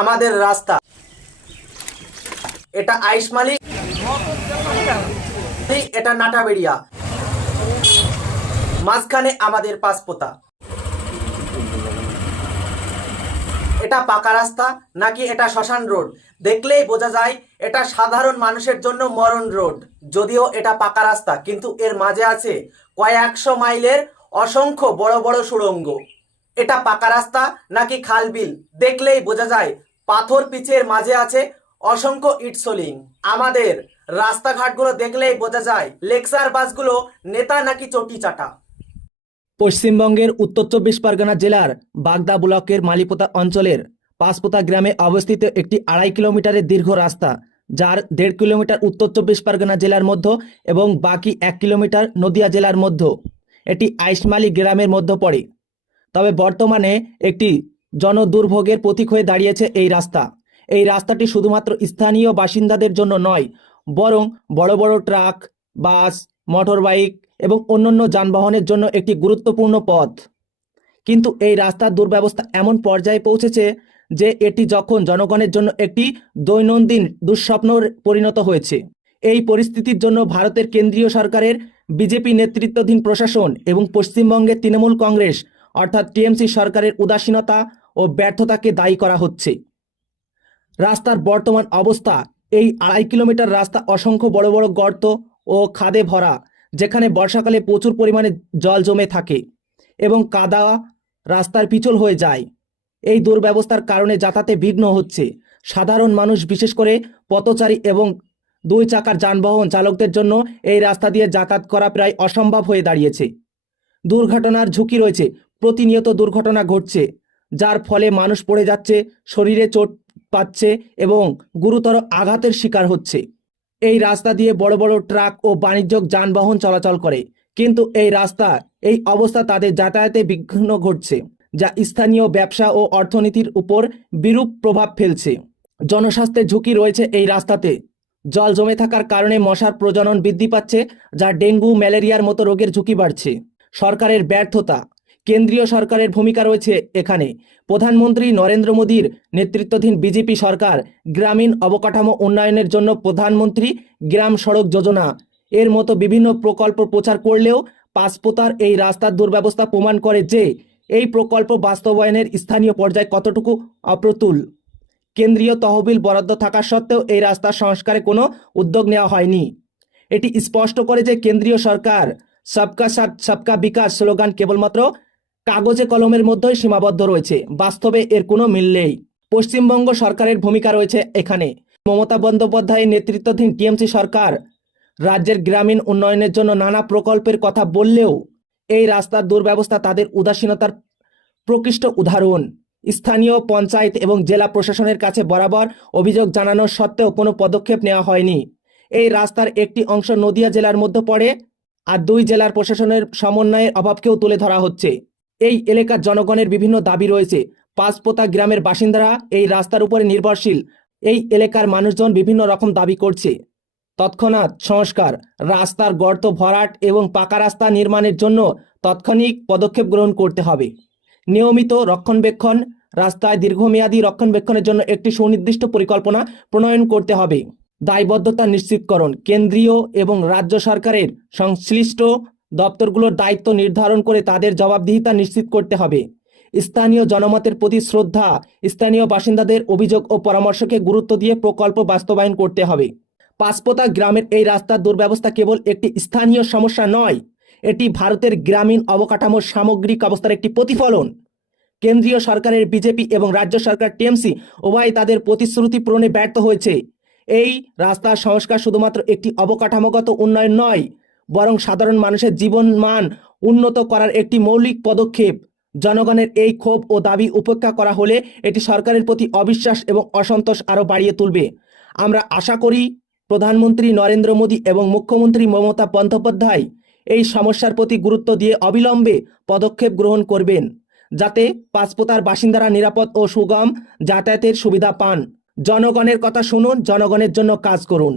আমাদের রাস্তা, এটা আইসমালি, এটা নাটাবেড়িয়া, মাঝখানে আমাদের পাঁচপোতা। এটা পাকা রাস্তা নাকি এটা শ্মশান রোড দেখলেই বোঝা যায় এটা সাধারণ মানুষের জন্য মরণ রোড। যদিও এটা পাকা রাস্তা, কিন্তু এর মাঝে আছে কয়েকশো মাইলের অসংখ্য বড় বড় সুড়ঙ্গ। এটা পাকা রাস্তা নাকি খাল বিল দেখলেই বোঝা যায় পাথর পিচের মাঝে আছে অসংখ্য ইটসোলিং। আমাদের রাস্তাঘাটগুলো দেখলেই বোঝা যায় লেকচার বাসগুলো নেতা নাকি চটি চাটা। পশ্চিমবঙ্গের উত্তর 24 পরগনা জেলার বাগদা ব্লকের মালিপোতা অঞ্চলের পাঁচপোতা গ্রামে অবস্থিত একটি 2.5 কিলোমিটারের দীর্ঘ রাস্তা, যার 1.5 কিলোমিটার উত্তর 24 পরগনা জেলার মধ্য এবং বাকি 1 কিলোমিটার নদিয়া জেলার মধ্য। এটি আইসমালি গ্রামের মধ্যে পড়ে। তবে বর্তমানে একটি জনদুর্ভোগের প্রতীক হয়ে দাঁড়িয়েছে এই রাস্তা। এই রাস্তাটি শুধুমাত্র স্থানীয় বাসিন্দাদের জন্য নয়, বরং বড় বড় ট্রাক, বাস, মোটর বাইক এবং অন্যান্য যানবাহনের জন্য একটি গুরুত্বপূর্ণ পথ। কিন্তু এই রাস্তার দুর্ব্যবস্থা এমন পর্যায়ে পৌঁছেছে যে এটি যখন জনগণের জন্য একটি দৈনন্দিন দুঃস্বপ্নর পরিণত হয়েছে। এই পরিস্থিতির জন্য ভারতের কেন্দ্রীয় সরকারের বিজেপি নেতৃত্বাধীন প্রশাসন এবং পশ্চিমবঙ্গের তৃণমূল কংগ্রেস অর্থাৎ টিএমসি সরকারের উদাসীনতা ও ব্যর্থতাকে দায়ী করা হচ্ছে। রাস্তার বর্তমান অবস্থা, এই 2.5 কিলোমিটার রাস্তা অসংখ্য বড় বড় গর্ত ও খাদে ভরা, যেখানে বর্ষাকালে প্রচুর পরিমাণে জল জমে থাকে এবং কাদা রাস্তার পিছল হয়ে যায়। এই দুর্ব্যবস্থার কারণে যাতায়াতে বিঘ্ন হচ্ছে। সাধারণ মানুষ, বিশেষ করে পথচারী এবং 2 চাকার যানবাহন চালকদের জন্য এই রাস্তা দিয়ে যাতায়াত করা প্রায় অসম্ভব হয়ে দাঁড়িয়েছে। দুর্ঘটনার ঝুঁকি রয়েছে, প্রতিনিয়ত দুর্ঘটনা ঘটছে, যার ফলে মানুষ পড়ে যাচ্ছে, শরীরে চোট পাচ্ছে এবং গুরুতর আঘাতের শিকার হচ্ছে। এই রাস্তা দিয়ে বড় বড় ট্রাক ও বাণিজ্যিক যানবাহন চলাচল করে, কিন্তু এই রাস্তা, এই অবস্থা তাদের যাতায়াতে বিঘ্ন ঘটছে, যা স্থানীয় ব্যবসা ও অর্থনীতির উপর বিরূপ প্রভাব ফেলছে। জনস্বাস্থ্যের ঝুঁকি রয়েছে এই রাস্তাতে। জল জমে থাকার কারণে মশার প্রজনন বৃদ্ধি পাচ্ছে, যা ডেঙ্গু, ম্যালেরিয়ার মতো রোগের ঝুঁকি বাড়ছে। সরকারের ব্যর্থতা, কেন্দ্রীয় সরকারের ভূমিকা রয়েছে এখানে। প্রধানমন্ত্রী নরেন্দ্র মোদীর নেতৃত্বাধীন বিজেপি সরকার গ্রামীণ অবকাঠামো উন্নয়নের জন্য প্রধানমন্ত্রী গ্রাম সড়ক যোজনা এর মতো বিভিন্ন প্রকল্প প্রচার করলেও পাঁচপোতার এই রাস্তার দুর্ব্যবস্থা প্রমাণ করে যে এই প্রকল্প বাস্তবায়নের স্থানীয় পর্যায়ে কতটুকু অপ্রতুল। কেন্দ্রীয় তহবিল বরাদ্দ থাকা সত্ত্বেও এই রাস্তার সংস্কারে কোনো উদ্যোগ নেওয়া হয়নি। এটি স্পষ্ট করে যে কেন্দ্রীয় সরকার সবকা সাথ সবকা বিকাশ স্লোগান কেবলমাত্র কাগজে কলমের মধ্যেই সীমাবদ্ধ রয়েছে, বাস্তবে এর কোনো মিল নেই। পশ্চিমবঙ্গ সরকারের ভূমিকা রয়েছে এখানে। মমতা বন্দ্যোপাধ্যায়ের নেতৃত্বাধীন টিএমসি সরকার রাজ্যের গ্রামীণ উন্নয়নের জন্য নানা প্রকল্পের কথা বললেও এই রাস্তার দুর্ব্যবস্থা তাদের উদাসীনতার প্রকৃষ্ট উদাহরণ। স্থানীয় পঞ্চায়েত এবং জেলা প্রশাসনের কাছে বরাবর অভিযোগ জানানোর সত্ত্বেও কোনো পদক্ষেপ নেওয়া হয়নি। এই রাস্তার একটি অংশ নদিয়া জেলার মধ্যে পড়ে, আর 2 জেলার প্রশাসনের সমন্বয়ের অভাবকেও তুলে ধরা হচ্ছে। এই এলাকার জনগণের বিভিন্ন দাবি রয়েছে। পাঁচপোতা গ্রামের বাসিন্দারা এই রাস্তার উপরে নির্ভরশীল। এই এলাকার মানুষজন বিভিন্ন রকম দাবি করছে। তৎক্ষণাৎ সংস্কার, রাস্তার গর্ত ভরাট এবং পাকা রাস্তা নির্মাণের জন্য তাৎক্ষণিক পদক্ষেপ গ্রহণ করতে হবে। নিয়মিত রক্ষণাবেক্ষণ, রাস্তায় দীর্ঘমেয়াদী রক্ষণাবেক্ষণের জন্য একটি সুনির্দিষ্ট পরিকল্পনা প্রণয়ন করতে হবে। দায়বদ্ধতা নিশ্চিতকরণ, কেন্দ্রীয় এবং রাজ্য সরকারের সংশ্লিষ্ট দপ্তরগুলোর দায়িত্ব নির্ধারণ করে তাদের জবাবদিহিতা নিশ্চিত করতে হবে। স্থানীয় জনমতের প্রতি শ্রদ্ধা, স্থানীয় বাসিন্দাদের অভিযোগ ও পরামর্শকে গুরুত্ব দিয়ে প্রকল্প বাস্তবায়ন করতে হবে। পাঁচপোতা গ্রামের এই রাস্তার দুর্ব্যবস্থা কেবল একটি স্থানীয় সমস্যা নয়, এটি ভারতের গ্রামীণ অবকাঠামোর সামগ্রিক অবস্থার একটি প্রতিফলন। কেন্দ্রীয় সরকারের বিজেপি এবং রাজ্য সরকার টিএমসি উভয় তাদের প্রতিশ্রুতি পূরণে ব্যর্থ হয়েছে। এই রাস্তার সংস্কার শুধুমাত্র একটি অবকাঠামোগত উন্নয়ন নয়, বরং সাধারণ মানুষের জীবনমান উন্নত করার একটি মৌলিক পদক্ষেপ। জনগণের এই ক্ষোভ ও দাবি উপেক্ষা করা হলে এটি সরকারের প্রতি অবিশ্বাস এবং অসন্তোষ আরও বাড়িয়ে তুলবে। আমরা আশা করি প্রধানমন্ত্রী নরেন্দ্র মোদী এবং মুখ্যমন্ত্রী মমতা বন্দ্যোপাধ্যায় এই সমস্যার প্রতি গুরুত্ব দিয়ে অবিলম্বে পদক্ষেপ গ্রহণ করবেন, যাতে পাঁচপোতার বাসিন্দারা নিরাপদ ও সুগম যাতায়াতের সুবিধা পান। জনগণের কথা শুনুন, জনগণের জন্য কাজ করুন।